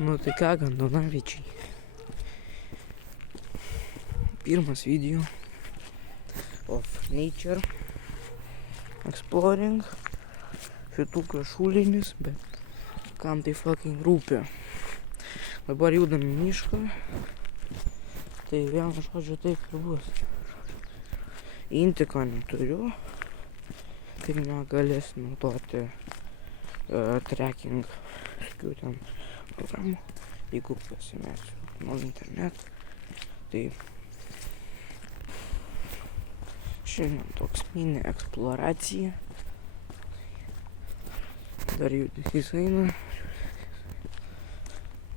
Nu tai ką, Gandonavičiai. Pirmas video of nature exploring. Šitų krašulinis, bet kam tai fucking rūpi. Dabar judam į mišką. Tai vienu žodžiu taip ir bus. Intiko neturiu. Tai negalėsiu naudoti tracking tokių ten programų. Jeigu pasimesiu nuo interneto. Tai šiandien toks mini eksploracija. Dar judesys eina.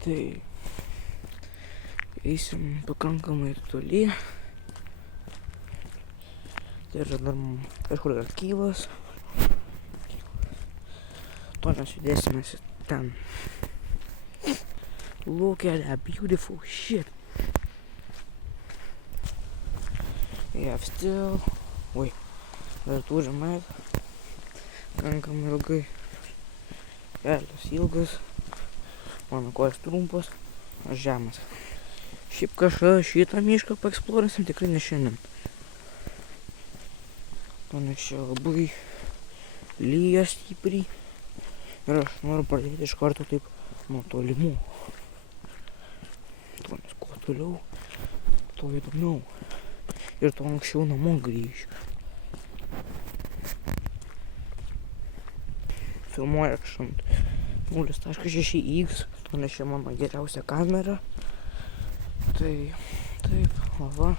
Tai eisim pakankamai toli. Tai yra dar kažkur yra kylas. To mes judėsime ten. Look at that beautiful shit. We have still... Oi, dar turim eit. Pakankamai ilgai. Kelias ilgas. Mano kojas trumpas. Aš žemas. Šiaip kažką šitą mišką paeksplorinsim tikrai ne šiandien. Nes čia labai lyja stipriai. Ir aš noriu pradėti iš karto taip nuo tolimų. Nes kuo toliau, tuo įdomiau. Ir tuo anksčiau namo grįšiu. Filmuoju aš ant 0.6x. Nes čia mano geriausia kamera. Tai taip, va.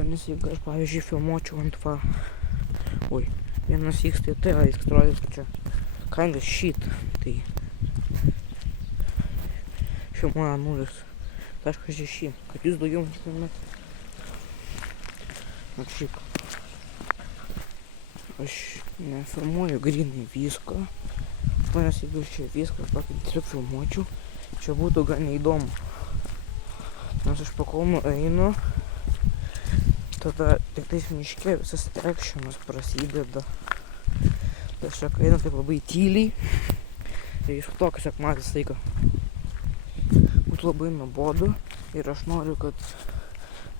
Nes jeigu aš, pavyzdžiui, filmuočiau ant va... Oi, 1x tai atrodys, kad čia kind of shit. Tai filmuoja 0.6, kad jūs daugiau matytumėt. Bet šiaip aš nefilmuoju grinai visko. Nes jeigu aš čia viską tiesiog filmuočiau, čia būtų gan neįdomu. Nes aš po Kauno einu. Tada tik tais miške visas ekšionas prasideda. Tai aš einu taip labai tyliai. Ir iš to, kas matys laiką. Būtų labai nuobodu. Ir aš noriu, kad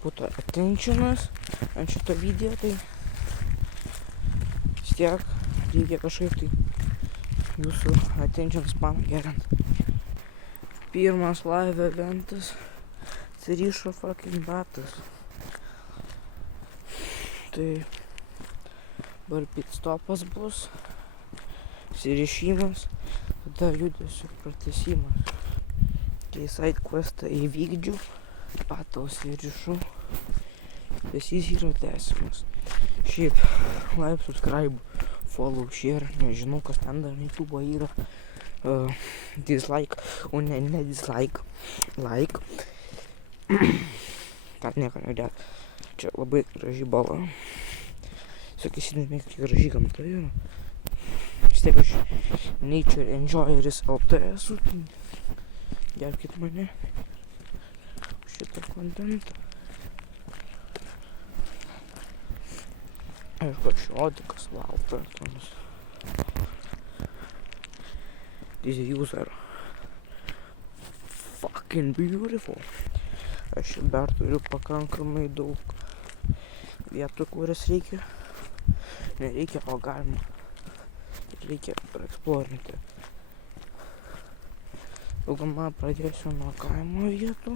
būtų attentionas ant šito video. Tai vis tiek reikia kažkaip tai jūsų attention span gerint. Pirmas live eventas. Atsirišo fucking batas. Tai dabar pitstopas bus, įsirišimas, tada judesio pratęsimas. Kai side questą įvykdžiu, pataus įrišu, jis yra tęsimas. Šiaip, like, subscribe, follow, share, nežinau, kas ten dar YouTube yra, dislike, o ne dislike, like. Kad nieko nedėt. Čia labai graži bala. Sakysim, kiek graži gamta yra. Vis tiek aš nature enjoyeris LT esu. Gerbkit mane. Šitą kontentą. Aišku, šiodikas laupertonas. These views are fucking beautiful. Aš dar turiu pakankamai daug vietų, kurias reikia. Nereikia, o galima. Reikia eksplorinti. Daugumą pradėsiu nuo kaimo vietų,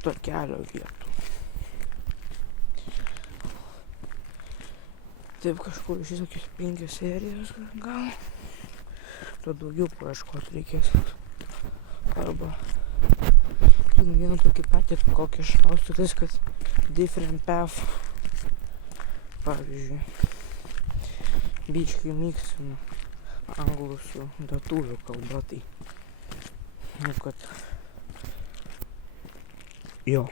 to kelio vietų. Taip kažkur iš visokios 5 serijos gal. To daugiau paieškot reikės. Arba vieną tokį patį, kokį šausiu, tai kad different path. Pavyzdžiui, biškai miksinu anglų su lietuvių kalba, tai kad jo.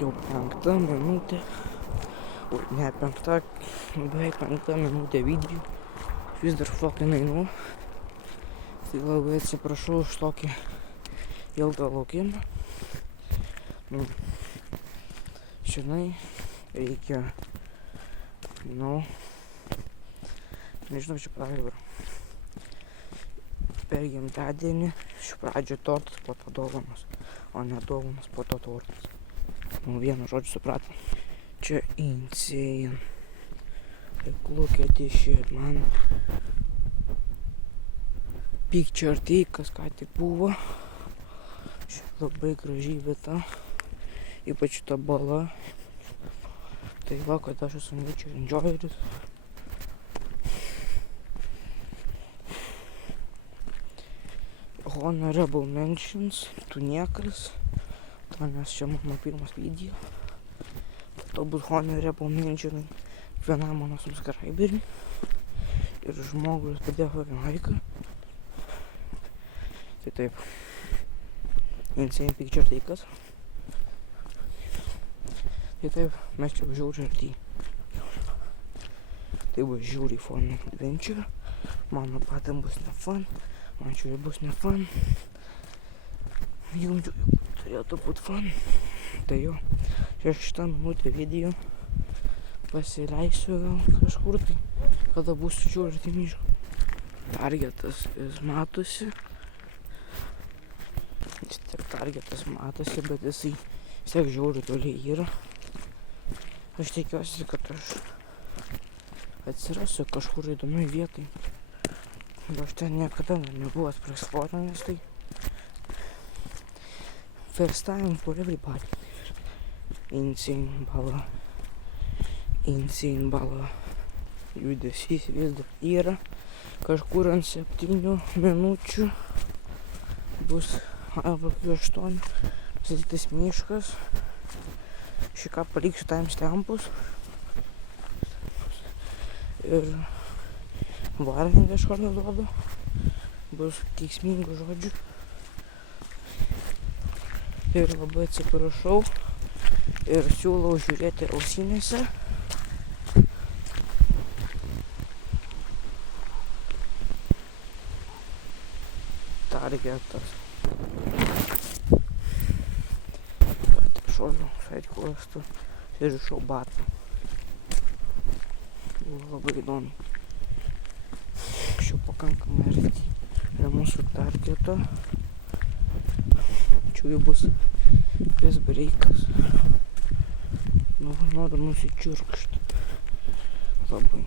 Jau 5 minutė. Oi, ne 5, beveik 5 minutė video. Vis dar fucking einu. Tai labai atsiprašau už tokį ilgą laukimą. Žinai, reikia, Nežinau, čia praeivaro. Per gimtadienį iš pradžio tortas, po to dovanas, o ne dovanas, po to tortas. Nu, vienu žodžiu supratom. Čia insane. Like, look at this shit, man. Picture tai, kas ką tik buvo. Šiaip labai graži vieta. Ypač šita bala. Tai va, kad aš esu nature enjoyeris. Honorable mentions, tu niekas. To nes čia mano pirmas video. To bus honorable mentionai vienam mano subscriberiui. Ir žmogus padėjo laiką. Tai taip. Insane picture taikas. Tai taip, mes čia žiūri arti. Tai bus žiūri fun adventure. Mano patiem bus ne fun. Man čia bus ne fun. Jums turėtų būt fun. Tai jo, 6 minutė video. Pasileisiu gal kažkur tai, kada būsiu žiūrėti mišką. Targetas matosi. Vis tiek targetas matosi, bet jisai vis tiek žiūri toli yra. Aš tikiuosi, kad aš atsirasiu kažkur įdomiai vietai. Aš ten niekada nebuvęs praeksplorinis, tai first time for everybody. Insane bala. Insane bala. Judesys vis dar yra. Kažkur ant 7 minučių bus arba 8 pasitiktas miškas. Šiką paliksiu timestampus. Ir varningą iš karto duodu. Bus keiksmingų žodžių. Ir labai atsiprašau. Ir siūlau žiūrėti ausinėse. Targetas. Ką tik šoviau, sidequestų ir iššau batą. Buvo labai įdomu. Aš jau pakankamai arti prie mūsų targeto. Čia jau bus vis breikas. Noriu nusičiurkšti. Labai.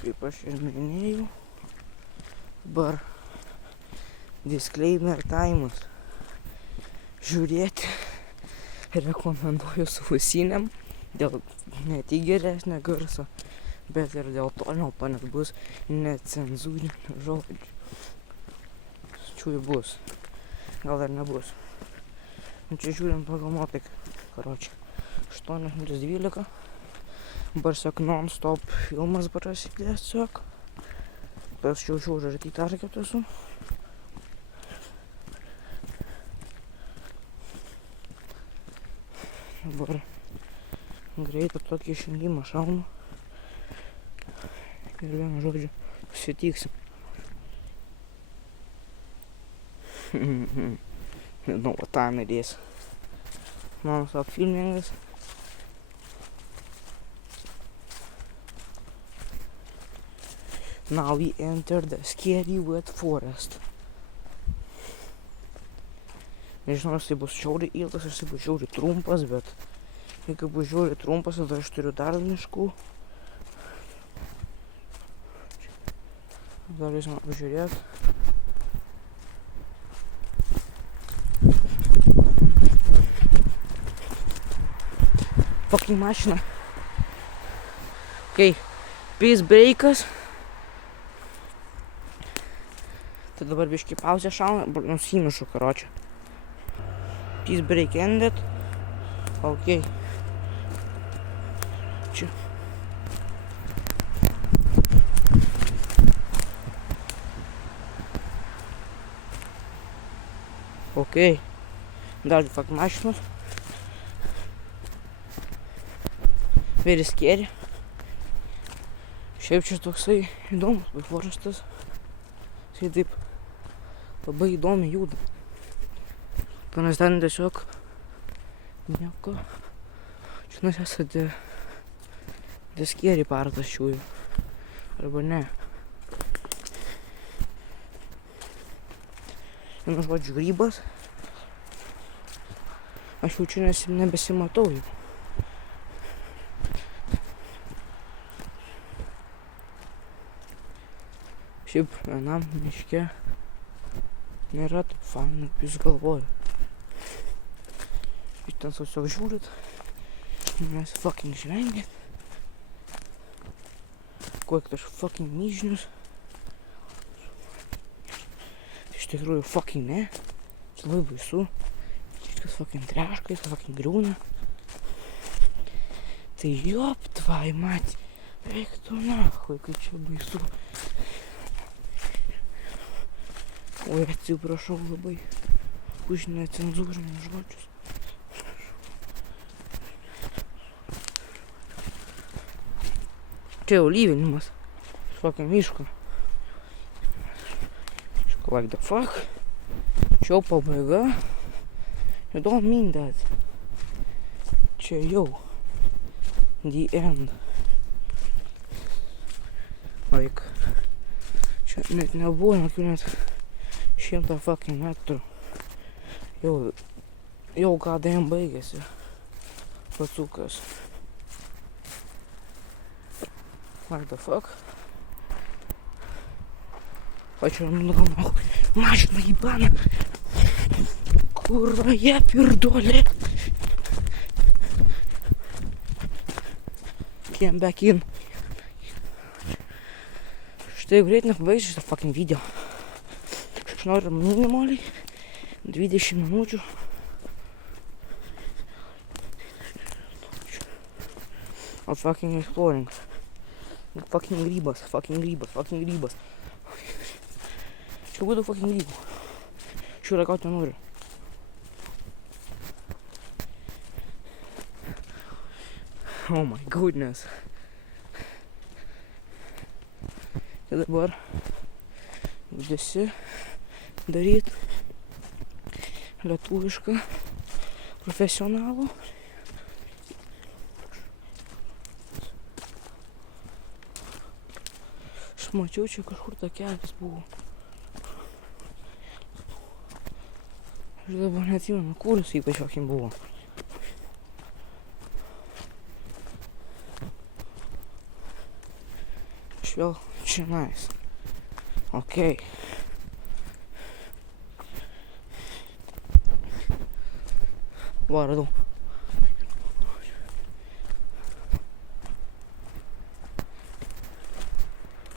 Kaip aš ir minėjau. Dabar disclaimer time'as. Žiūrėti rekomenduoju su ausinėm. Dėl ne tik geresnio garso, bet ir dėl to net bus necenzūrinių žodžių. Čia bus. Gal ir nebus. Čia žiūrim pagal nuotaiką. Karočią. 8:12. Dabar siek non-stop filmas prasidės siek. Tas jau žiūriu arti targetą esu. Dabar greitą tokį išjungimą šaunu. Ir vienu žodžiu susitiksim. Know what time it is. Non-stop filmingas. Now we enter the scary wet forest. Nežinau, ar tai bus žiauriai ilgas, ar tai bus žiauriai trumpas, bet jeigu bus žiauriai trumpas, tada aš turiu dar miškų. Dar jūs man pažiūrėt. Fucking mašina. Okay, peace breikas. Tai dabar biškį pauzę šauna, nusimušu, karočią. Peace break ended. Ok. Čia. Ok. Dar fakt mašinos. Very scary. Šiaip čia toksai įdomus, bet forestas. Jisai taip labai įdomiai juda. Panas ten tiesiog nieko. Čia esate the scary partas šiųjų. Arba ne. Vienu žodžiu grybas. Aš jaučiu nebesimatau jau. Šiaip vienam miške nėra taip faina, kaip jūs galvojat. Jūs ten tiesiog žiūrit, mes fucking žvengėt. Kokius fucking myžnius. Iš tikrųjų fucking ne. Čia labai baisu. Čia fucking treška, jis fucking griūna. Tai jop, tvai mati. Eik tu nahui, kai čia baisu. Oi, atsiprašau labai už necenzūrinius žodžius. Čia jau lyvinimas. Fucking miško. Like the fuck. Čia jau pabaiga. You don't mean that. Čia jau. The end. Like. Čia net nebuvo jokių net 100 fucking metrų. Jau goddamn baigėsi. Pacukas. Like the fuck. Хочу нахуй. Машина ебана. Курва, я пердоле. Came back in. Что играть нахуй боишься, что fucking видео. Шнор минималий. 20 минут. I'm fucking exploring. Fucking грибас, fucking грибас, fucking грибас. Что буду fucking грибу? Что ракать норы? Oh my goodness. Tai dabar judesi daryt lietuvišką profesionalų. Aš mačiau, čia kažkur takelis buvo. Aš dabar neatsimenu, kur jis ypač jokim buvo. Aš vėl čionais. Okei. Va, radau.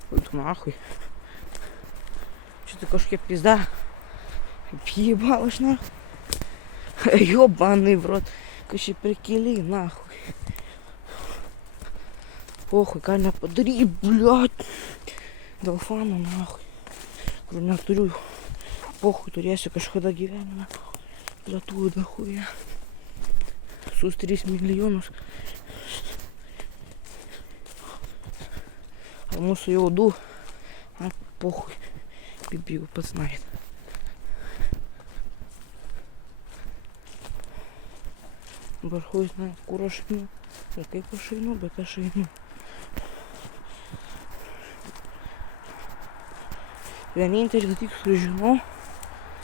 Ой, tu nahui. Что-то kažkiek пизда. Въебал аж нахуй. Ёбаный в рот. Короче, прикели нахуй. Похуй, кальна подари, блядь. Долфану нахуй. Говорю, neturiu. Pochui, turėsiu kažkada gyvenime. Lietuvių dahuja. Sus 3 milijonus. A mūsų jau 2. Ai, pochui. Bibijau pats nait. Dabar хуй знает, kur aš einu. Ir kaip aš einu, bet aš einu. Vienintelis tiksliai žinau,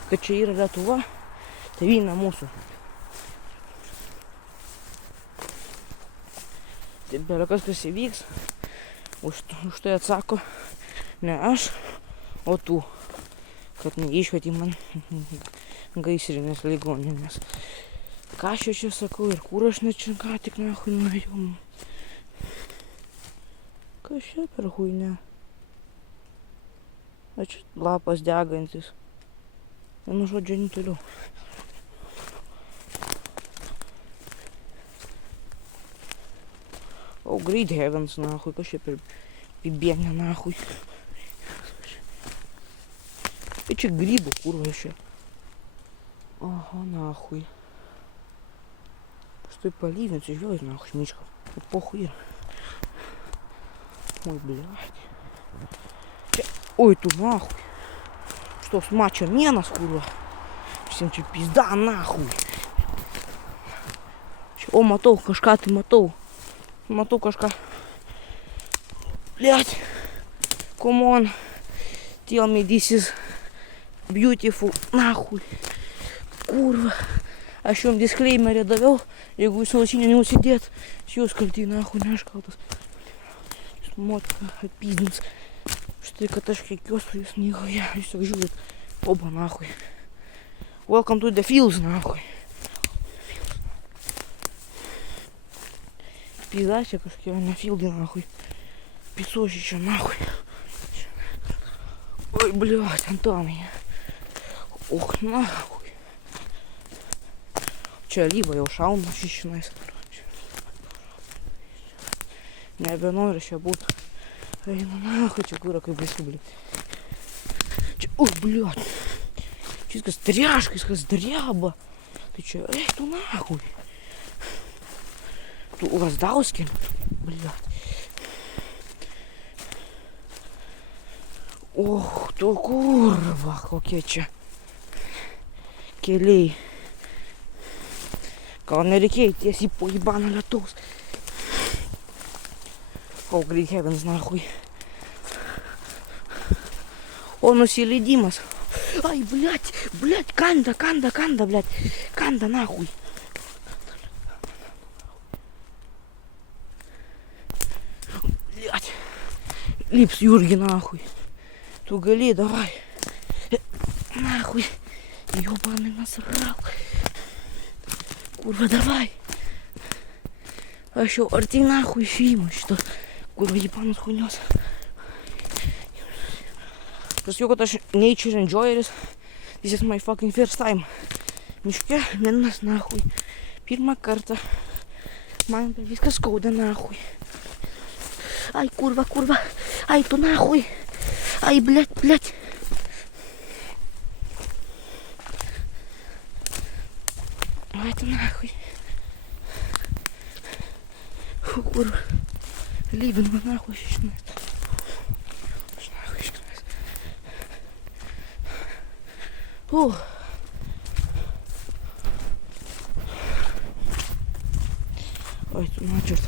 kad čia yra Lietuva, tėvynė mūsų. Tai belekas kas įvyks, už tai atsako ne aš, o tu, kad neišvietė man gaisrinės ligoninės. Ką aš čia sakau ir kur aš net čia ką tik nahui nuėjau. Kas čia per huinė? A čia lapas degantis. Vienu žodžiu, netoliau. O, Great Heavens, nahui, kas čia per pibienė, nahui. Tai čia grybų, kurva čia. Aha, nahui. Что поливнется, жёлть нахуй, мишка. Тут похуй. Ой, блядь. Ой, тут нахуй. Что, с матча мена, скурва? Всем че пизда, нахуй. О, мотов, кашка, ты мотов. Мотов, кашка. Блядь. Come on. Tell me this is beautiful, nahui. Kurva. Aš jums disclaimerį daviau, jeigu jūs lašinę neusidėt, jūs kalti, nahui, ne aš kaltas. Jūs motka atpydins. Štai, kad aš keikiuosi jūs nygoje, jūs tik žiūrit, oba, nahui. Welcome to the fields, nahui. Пиздача kažkokie, ne fieldai, nahui. Песочище, нахуй. Ой, блядь, Антоний. Ох, нахуй. Čia alyva jau šauna šišinais. Nebenoriu čia būt. Eina, nahui, čia kūra kaip baisu, blядь. Čia, oi, blядь. Čia viskas treška, viskas dreba. Tai čia, tu nahui. Tu Lazdauskин, блядь. Ох, tu kurva, kokie čia keliai. Gal nereikėjo tiesiai po įbaną lietaus. Oh, great heavens, nahui. O, nusileidimas. Ai, блядь, kanda, блядь. Kanda, nahui. Блядь. Липс, Юрги, нахуй. Tu gali, davai. Nahui. Ёбаный насрал. Kurva, давай. Aš jau arti nahui išėjimo šito. Kurva, ебанus хуйnios. Pasakiau, kad aš nature enjoyeris. This is my fucking first time. Miške, vienas nahui. Pirmą kartą. Man viskas skauda nahui. Ai, kurva. Ai, tu nahui. Ай, блядь. Ай, ты нахуй. Фу, курва. Либен, нахуй еще. Нахуй еще. Фу. Ой, тут на черт.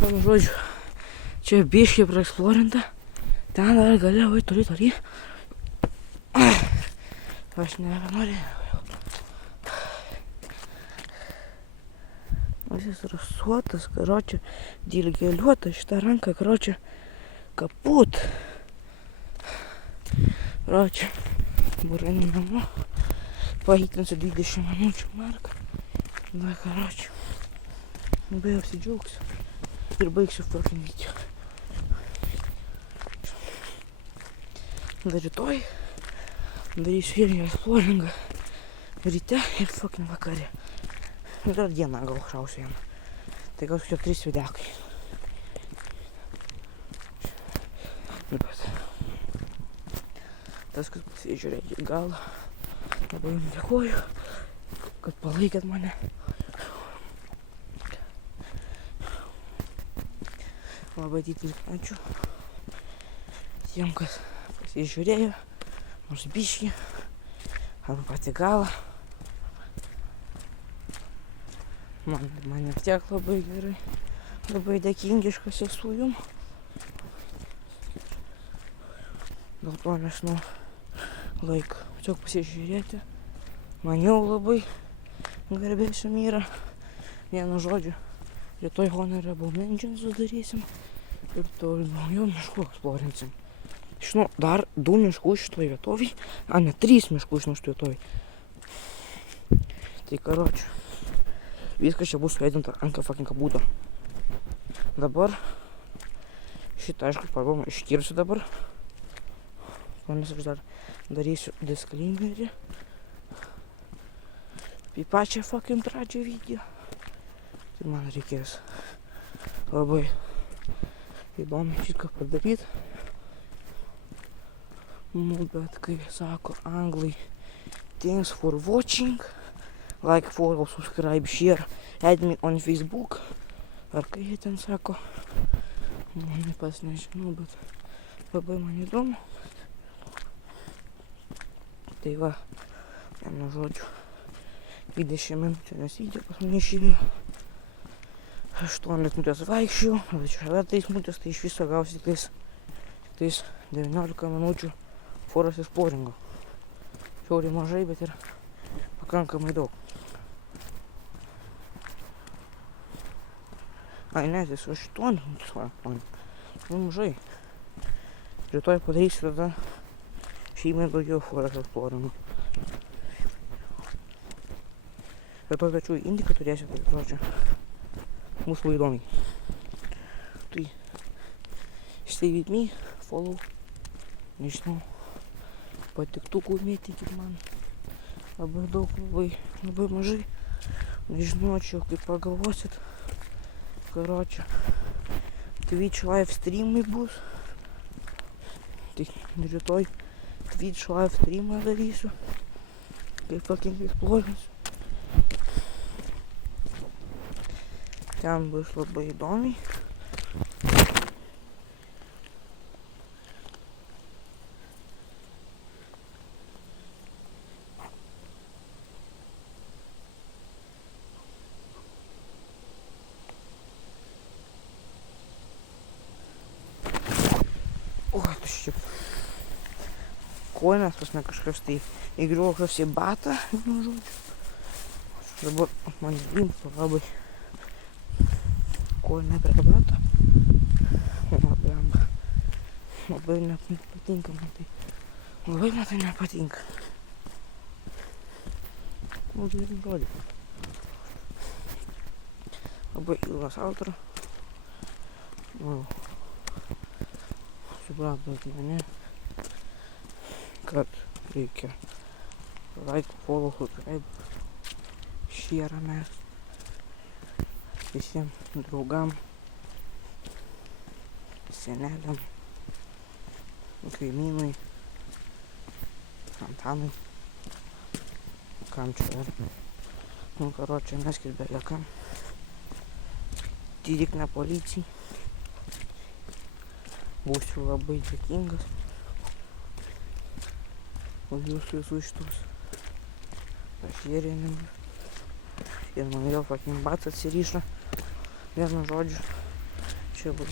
Vienu žodžiu, čia biškiai praeksplorinta. Ten dar galėjau eit toli. Aš nebenorėjau. Visas rasuotas, karočią, dilgėliuota šitą ranką, karočią, kaput. Karočią, būreni namo. Pahitinsiu 20 minučių marką. Na, karočią. Labai apsidžiaugsiu. Ir baigsiu fucking video. Dar rytoj darysiu irgi eksploringą ryte ir fucking vakare. Ir dar dieną gal šausiu jam. Tai gal kokie 3 videkai. Bet tas, kas pasižiūrėjo į galą, labai jums dėkoju, kad palaikėt mane. Labai didelis ačiū tiem, kas pasižiūrėjo, nors biškį, arba patį galą. Man ir tiek labai gerai, labai dėkingiškas esu jum. Dėl to nežinau laiko tiesiog pasižiūrėti. Man jau labai garbės jum yra. Vienu žodžiu, rytoj Honorable Mentions sudarysim. Ir toliau naujų miškų eksplorinsim. Žinau, dar 2 miškų šitoj vietovėj, ne 3 miškų šitoj vietovėj. Tai karočių, viskas čia bus suėdinta ant fucking kabuto. Dabar šitą, aišku, pagomą iškirsiu dabar. Nes aš dar darysiu disclaimerį. Į pačią fucking pradžią video. Tai man reikės labai įdomu šitką padaryti. Nu, bet kai sako anglai, thanks for watching, like, follow, subscribe, share, add me on Facebook. Ar kai jie ten sako, man pas nežinau, bet labai man įdomu. Tai va, vienu žodžiu, 20 minučių nes video pas mane išėjo. 8 minutės vaikščiau, bet šalia 3 minutės, tai iš viso gausi tiktais 19 minučių Forest Exploringo. Šiauriai mažai, bet ir pakankamai daug. Ai ne, tai su 8 minutės. Nu, mažai. Rytoj padarysiu tada šeimai daugiau Forest Exploringo. Rytoj tačiau indiką turėsiu, tai žodžiu, bus labai įdomiai. Tai stay with me, follow, nežinau, patiktukų mėtykit man. Labai daug, labai mažai. Nežinočiau, kaip pagalvosit. Karočią, Twitch live streamai bus. Tai rytoj Twitch live streamą darysiu. Kaip fucking explorinsiu. Ten bus labai įdomiai. Oi, tuščiai. Kojas pas mane kažkas tai įgriuokas į batą, nu žodžiu. Dabar man limpa labai. Koja prie bato. Labai nepatinka man tai. Labai man tai nepatinka. Nu, tai žodžiu. Labai ilgas outro. Nu, supratot mane, kad reikia like, follow, subscribe, share mes visiems draugam, seneliam, kaimynui, Antanui, kam čia dar. Nu, karočią, neskit belekam. Tik ne policijai. Būsiu labai dėkingas už jūsų visus šitus pašėrinimus. Ir man vėl fucking bats atsirišo. Vienu žodžiu, čia bus